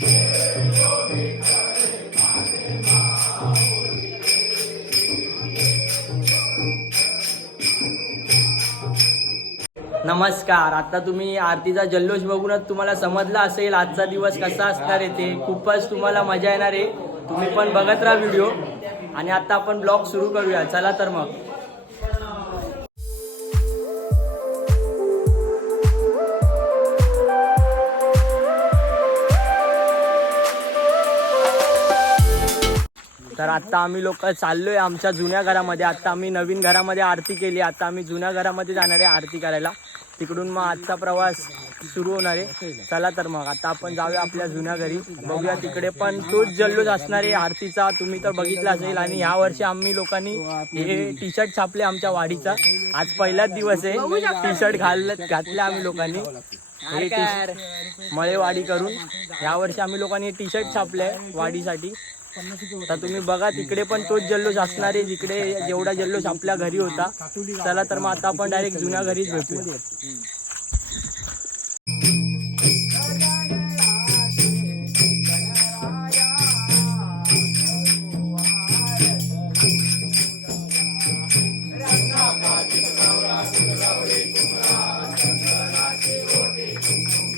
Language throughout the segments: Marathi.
नमस्कार आता तुम्ही आरतीचा जल्लोष बघूनच तुम्हाला समजला असेल आजचा दिवस कसा असणार आहे ते. खूपच तुम्हाला मजा येणार आहे. तुम्ही पण बघत राहा व्हिडिओ. आणि आता आपण ब्लॉग सुरू करूया. चला तर मग. तर आता आम्ही लोक चाललोय आमच्या जुन्या घरामध्ये. आता आम्ही नवीन घरामध्ये आरती केली. आता आम्ही जुन्या घरामध्ये जाणार आहे आरती करायला. तिकडून मग आजचा प्रवास सुरू होणार आहे. चला तर मग आता आपण जाऊया आपल्या जुन्या घरी. बघूया तिकडे पण तोच जल्लोष असणार आहे आरतीचा. तुम्ही तर बघितला असेल आणि ह्या वर्षी आम्ही लोकांनी हे टी शर्ट छापले आमच्या वाडीचा. आज पहिलाच दिवस आहे. टी शर्ट घाल घातले आम्ही लोकांनी. हे टी मळेवाडी करून. या वर्षी आम्ही लोकांनी टी शर्ट छापले वाडीसाठी. तर तुम्ही बघा तिकडे पण तोच जल्लोष असणार आहे जिकडे जेवढा जल्लोष आपल्या घरी होता चला तर मग आता आपण डायरेक्ट जुन्या घरीच भेटूया you.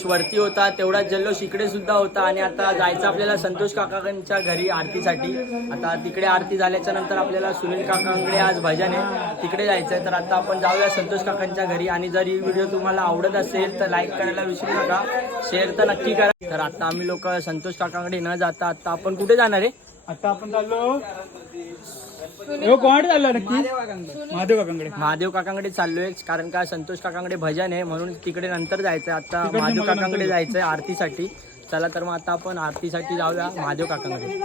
जल्लोष वरती होता तेवढा जल्लोष इकडे सुद्धा होता आणि आता जायचं आपल्याला संतोष काकांच्या घरी आरतीसाठी. आता तिकडे आरती झाल्याच्यानंतर आपल्याला सुनील काकांकडे आज भजन आहे. तिकडे जायचं आहे तर आता आपण जाऊया संतोष काकांच्या घरी आणि जर ही व्हिडिओ तुम्हाला आवडत असेल तर लाईक करायला विसरू नका. शेअर तर नक्की करा. तर आता आम्ही लोक संतोष काकांकडे न जाता आता आपण कुठे जाणार आहे? आता आपण चाललो. कोण चाललो नक्की? महादेव काकांकडे. महादेव काकांकडे चाललोय कारण का संतोष काकांकडे भजन आहे म्हणून तिकडे नंतर जायचंय. आता महादेव काकांकडे जायचंय आरतीसाठी. चला तर मग आता आपण आरतीसाठी जाऊया महादेव काकांकडे.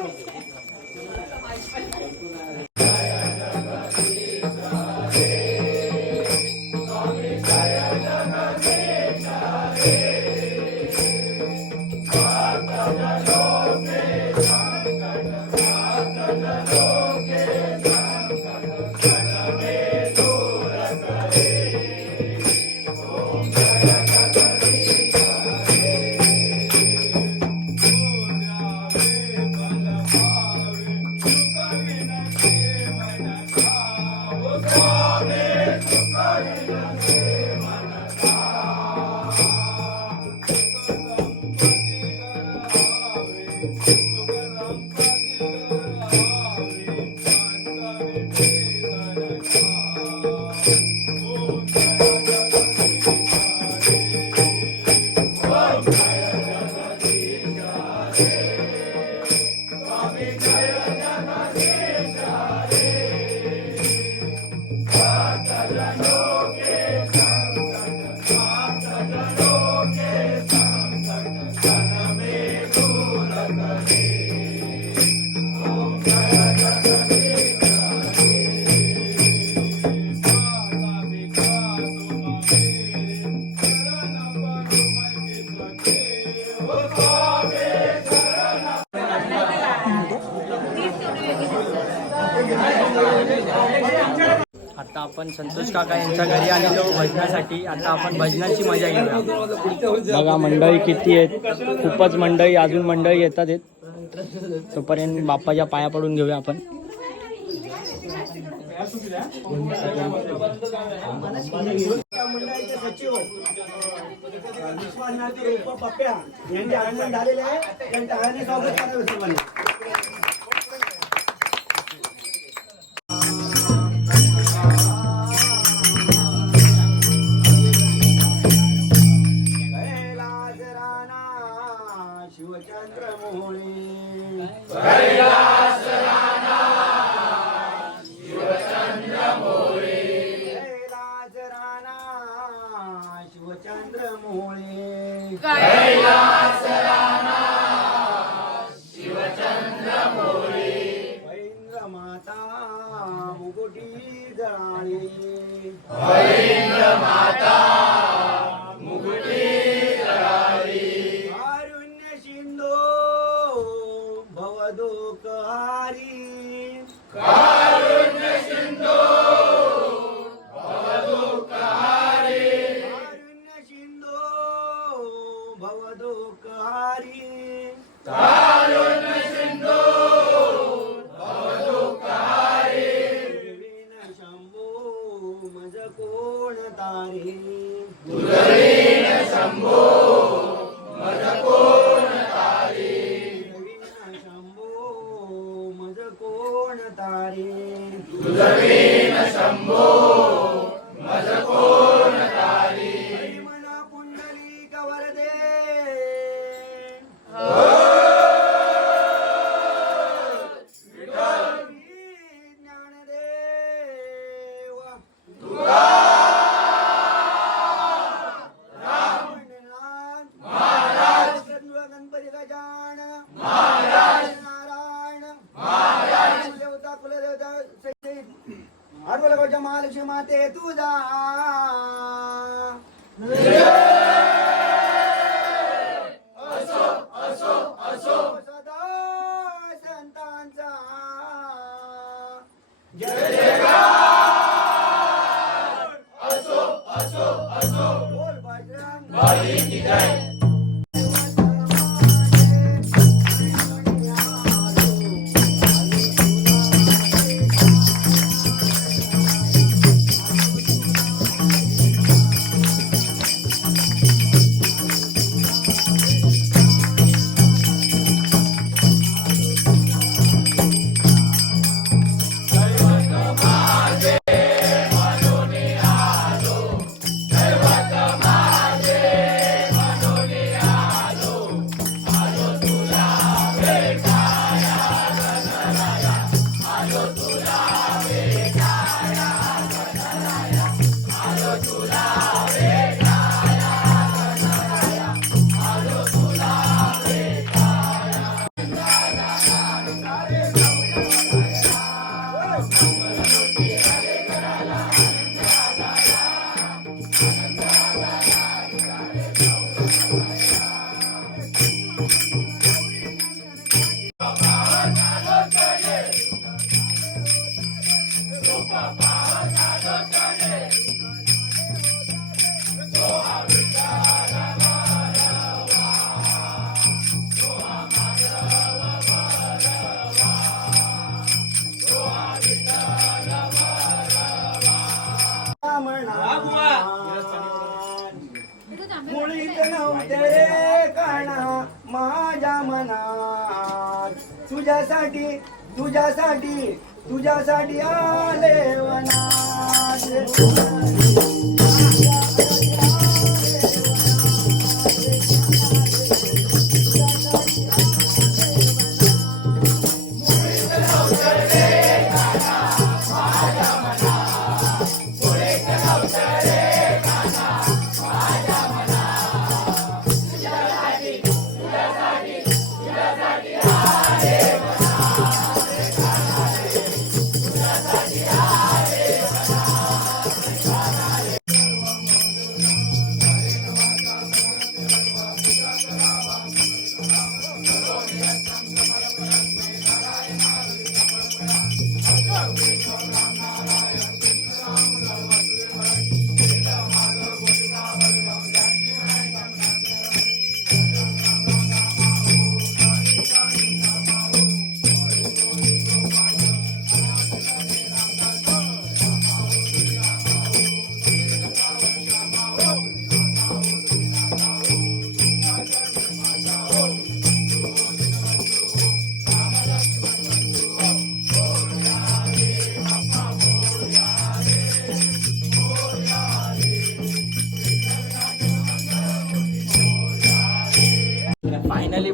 상상도 세상 상상 संतोष काका यांच्या घरी आलेलो भजनासाठी. आता आपण भजनाची मजा घेऊया. बघा मंडळी किती आहेत. खूपच मंडळी अजून मंडळी येतात आहेत. तोपर्यंत बाप्पाच्या पाया पडून घेऊया आपण. मंडळाचे सचिव पप्प्या. यांचे आगमन झालेले आहे. त्यांच्या आळणी स्वागत करावे सर्वांनी. माते तुझा.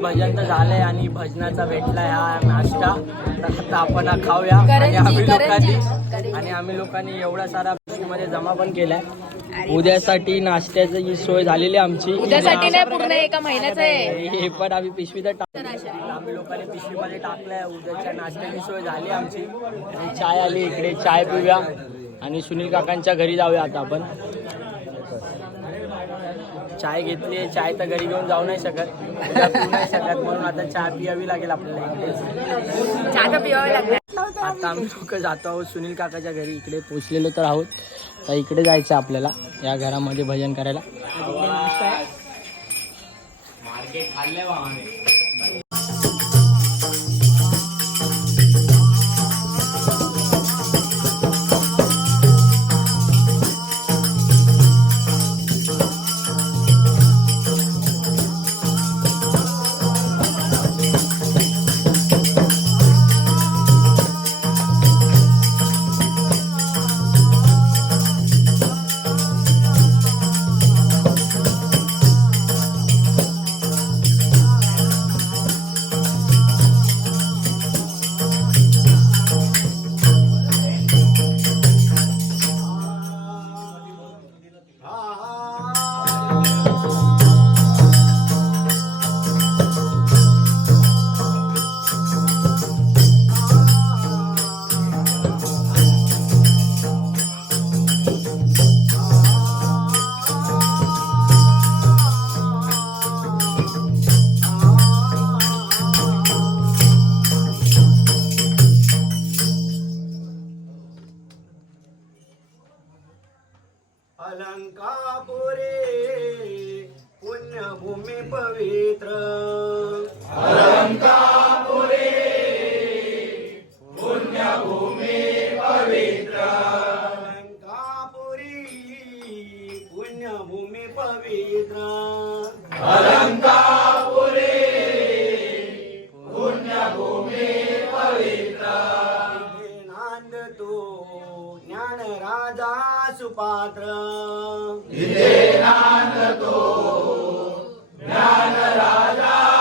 भजन तर झालंय आणि भजनाचा भेटलाय हा नाश्ता. तर आता आपण हा खाऊया. आणि आम्ही. लोकांनी आणि आम्ही लोकांनी एवढा सारा मध्ये जमा पण केलाय. उद्यासाठी नाश्त्याची सोय झालेली आहे आमची. उद्यासाठी नाही पूर्ण एका महिन्याचं आहे. हे पण आम्ही पिशवीत टाक. आम्ही लोकांनी पिशवीमध्ये टाकलंय. उद्याच्या नाश्त्याची सोय झाली आमची. आणि चाय आली. इकडे चाय पिऊया. आणि सुनील काकांच्या घरी जाऊया आता आपण. चाय घेतली आहे. चाय तर घरी घेऊन जाऊ नाही शकत. पिऊ नाही शकत. म्हणून आता चाय पियावी लागेल आपल्याला इकडेच चहा तर पिवावं लागतं आता आम्ही लोक जातो आहोत सुनील काकाच्या घरी. इकडे पोचलेलो तर आहोत. तर इकडे जायचं आपल्याला या घरामध्ये भजन करायला. अलंकापुरे राजा सुपात्र। तो ज्ञान राजा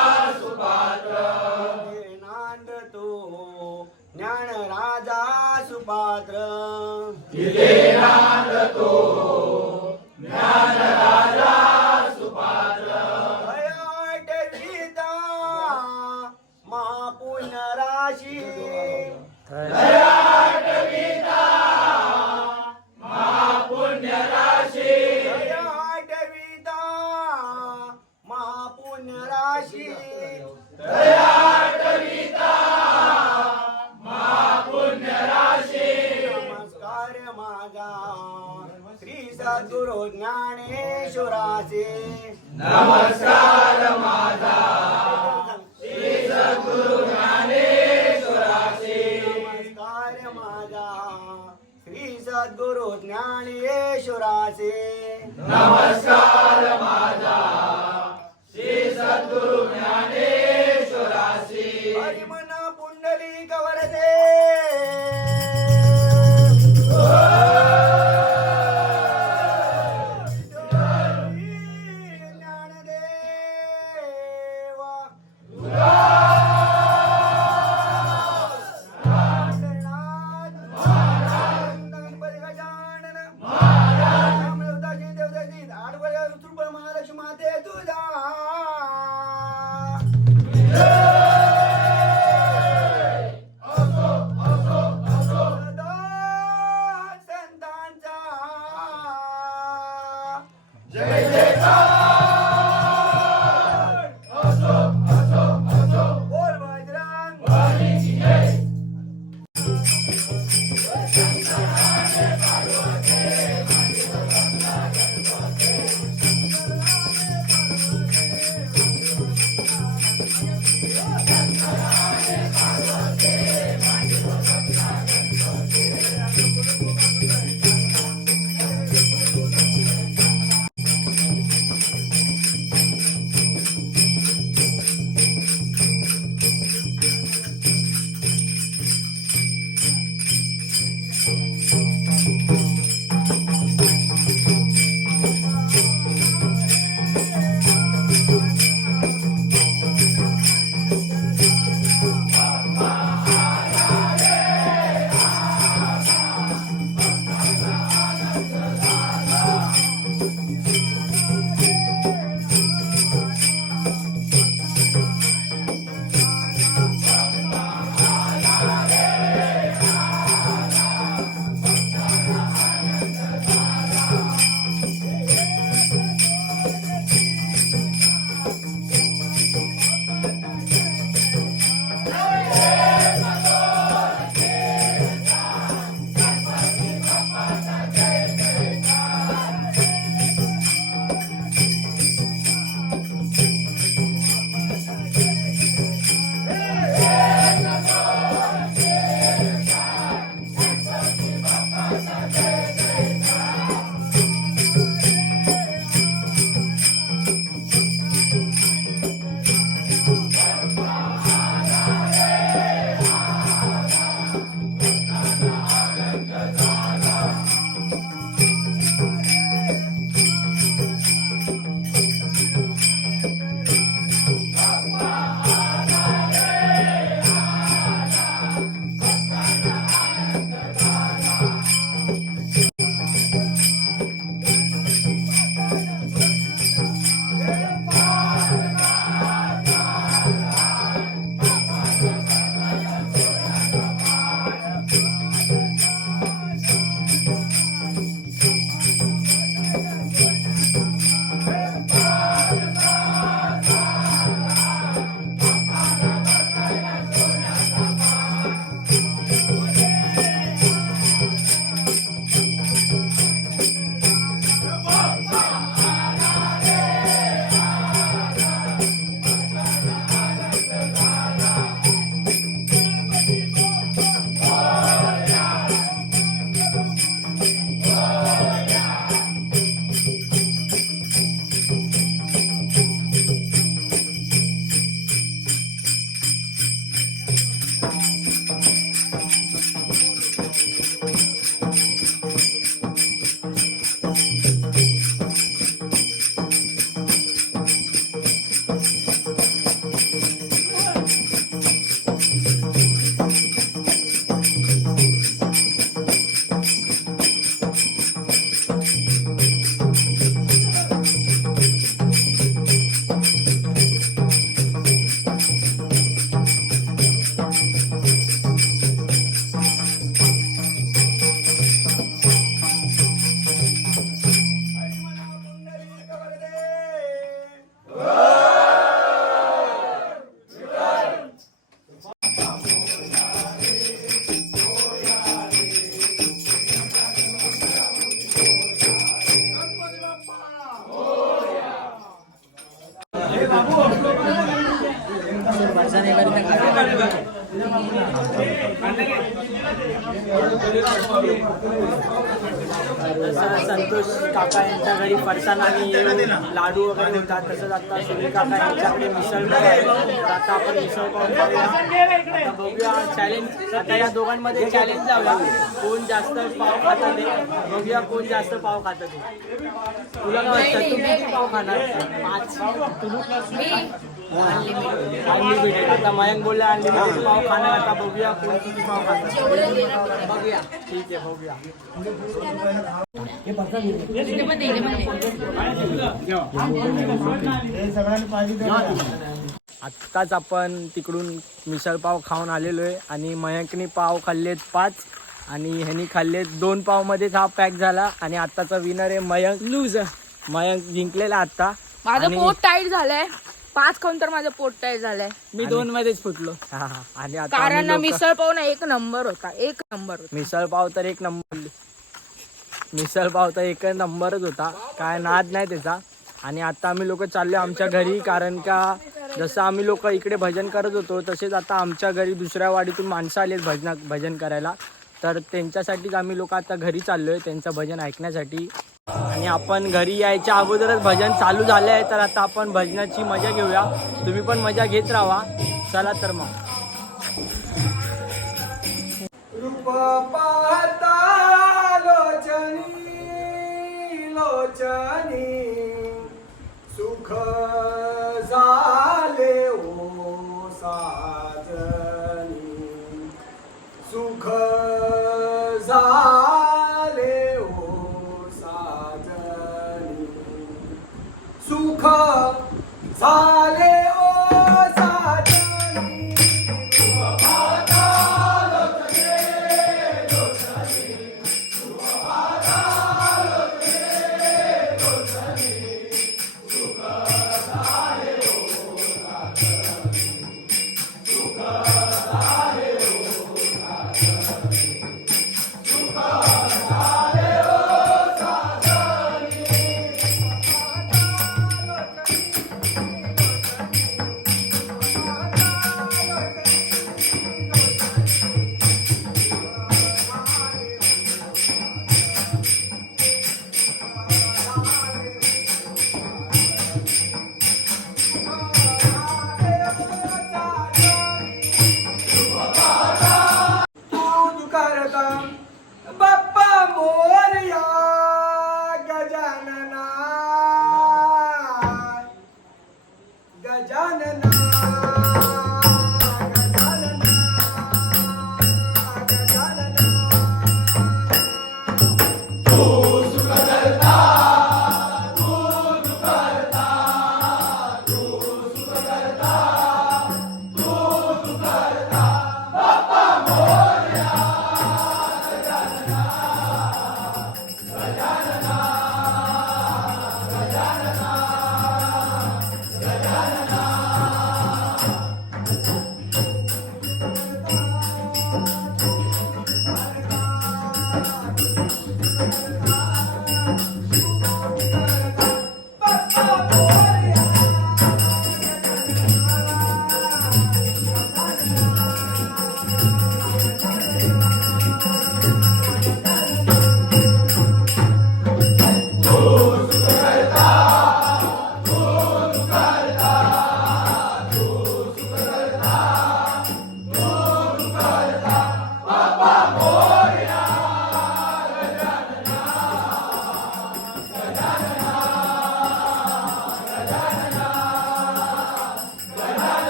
नमस्कार संतोष काका यांच्या घरी फरसाण आणि लाडू वगैरे होतात तसंच आता सुनील काका यांच्याकडे मिसळ आता आपण मिसळ पाव खाऊया बघूया चॅलेंज आता या दोघांमध्ये चॅलेंज लावला कोण जास्त पाव खातात ते? बघूया कोण जास्त पाव खातं ते. तुला काय वाटतं? तुम्ही पाव खाणार? पाच अनलिमिटेड आता मयंक बोलला अनलिमिटेड पाव खाणार आता बघूया कोण किती पाव खातं बघूया. ठीक आहे बघूया. आत्ताच आपण तिकडून मिसळ पाव खाऊन आलेलो आहे आणि मयंकने पाव खाल्लेत पाच आणि ह्यानी खाल्लेत दोन पाव मध्येच हा पॅक झाला आणि आत्ताचा विनर आहे मयंक. लूज मयंक जिंकलेला आता. माझं पोट टाईट झालंय. पाच खाऊन तर माझं पोट झालंय. मी दोन मध्येच फुटलो. हा हा आणि आता कारण आम्ही ना लोकं- मिसळ पाव ना एक नंबर होता एक नंबर होता. मिसळ पाव तर एक नंबर मिसळ पाव तर एक नंबरच होता. काय नाद नाही त्याचा. आणि आता आम्ही लोक चाललो आमच्या घरी कारण का जसं आम्ही लोक इकडे भजन करत होतो तसेच आता आमच्या घरी दुसऱ्या वाडीतून माणसं आलेत भजना भजन करायला. तर त्यांच्यासाठीच आम्ही लोक आता घरी चाललोय त्यांचं भजन ऐकण्यासाठी. आणि आपण घरी यायच्या अगोदरच भजन चालू झालं आहे तर आता आपण भजनाची मजा घेऊया. तुम्ही पण मजा घेत राहा. चला तर मग. रूप पाहता लोचनी लोचनी.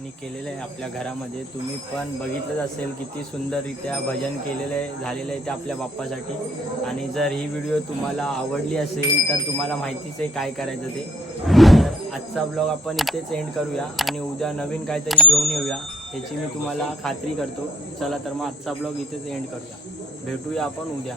आणि केलेलं आहे आपल्या घरामध्ये. तुम्ही पण बघितलंच असेल किती सुंदररित्या भजन केलेलं आहे झालेलं आहे ते आपल्या बाप्पासाठी. आणि जर ही व्हिडिओ तुम्हाला आवडली असेल तर तुम्हाला माहितीच आहे काय करायचं ते. तर आजचा ब्लॉग आपण इथेच एंड करूया आणि उद्या नवीन काहीतरी घेऊन येऊया याची मी तुम्हाला खात्री करतो. चला तर मग आजचा ब्लॉग इथेच एंड करूया. भेटूया आपण उद्या.